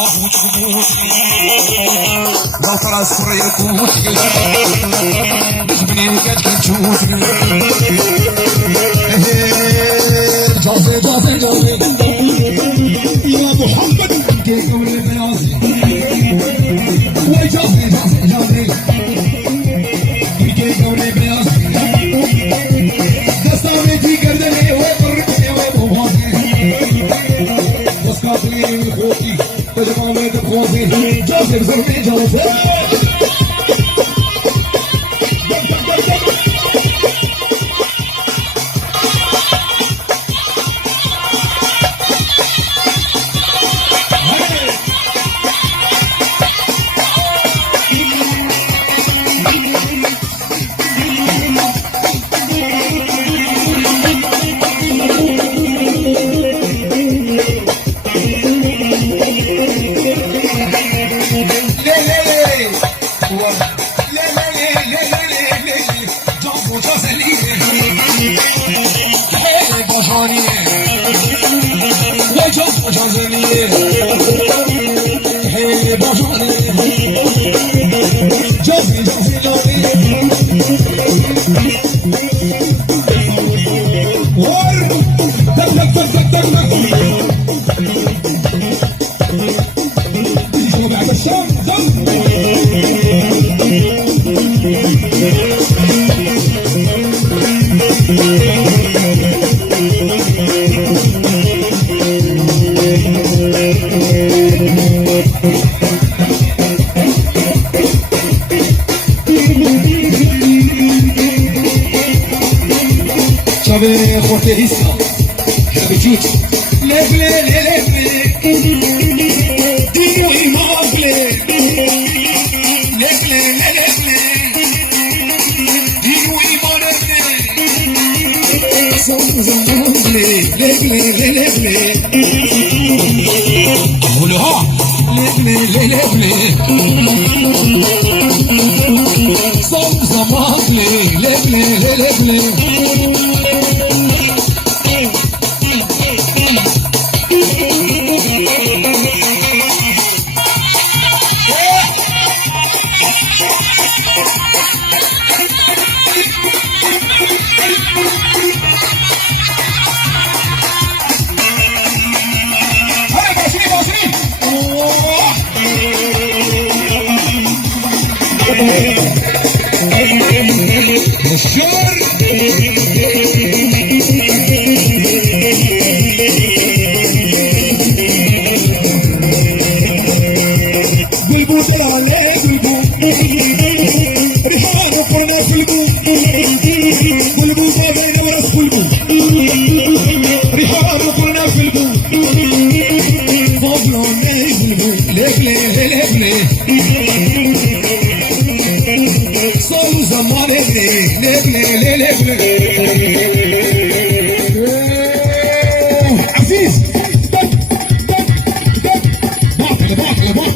لو ترى السر يكون بجبني وقد تشوف جازي جازي جازي يا محمد كيف قولي بنازي وجازي جازي جازي كيف قولي بنازي دستامي جي قردني وقربني وبوازي دستامي خوتي تجمعني تخوزي جازي بزرمي جازي Sabe roteirista, repetite. Leble, leble, Dino Immobile. Leble, leble, Dino Immobile. Somos amable, leble, leble. قولها leble, leble. Somos amable, leble, leble. Somos amores,